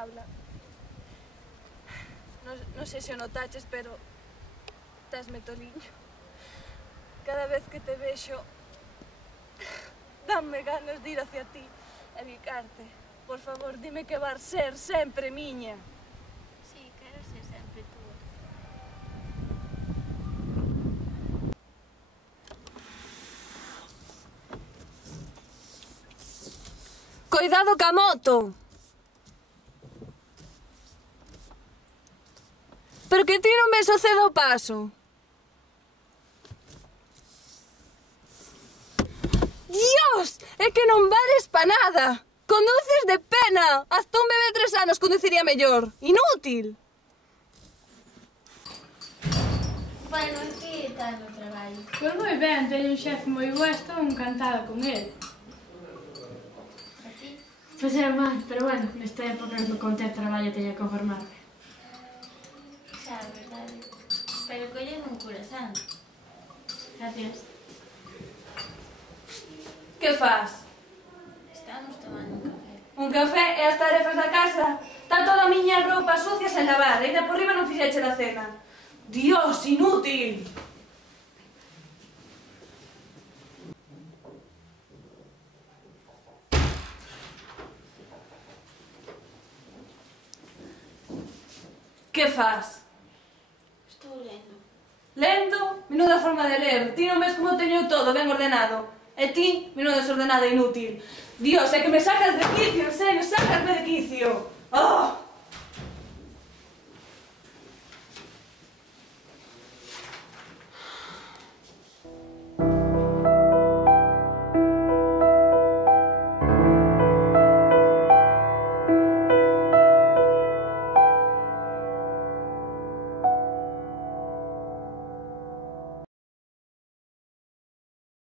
Paula, non sei se o notaches, pero tasme toliño. Cada vez que te vexo, danme ganas de ir hacia ti e bicarte. Por favor, dime que vas ser sempre miña. Sí, quero ser sempre túa. Coidado ca moto! Pero que ti non ves o cedo paso. Dios! É que non vales pa nada! Conduces de pena! Hasta un bebé de 3 anos conduciría mellor. Inútil! Bueno, e que tal o traballo? Pois moi ben, teño un xefe moi bo e estou encantada con ele. A ti? Pois é mal, pero bueno, nesta época non conté traballo teño que conformarme. Xa, verdade. Pero collen un curasán. Gracias. Que faz? Estamos tomando un café. Un café e as tarefas da casa? Está toda a miña roupa sucia sen lavar, e ainda por riba non fixeche da cena. Dios, inútil! Que faz? Estou lendo. Lendo? Menuda forma de ler. Ti non ves como teño todo ben ordenado. E ti, menuda desordenada e inútil. Dios, é que me sacas de quicio, en serio, sacasme de quicio. Oh!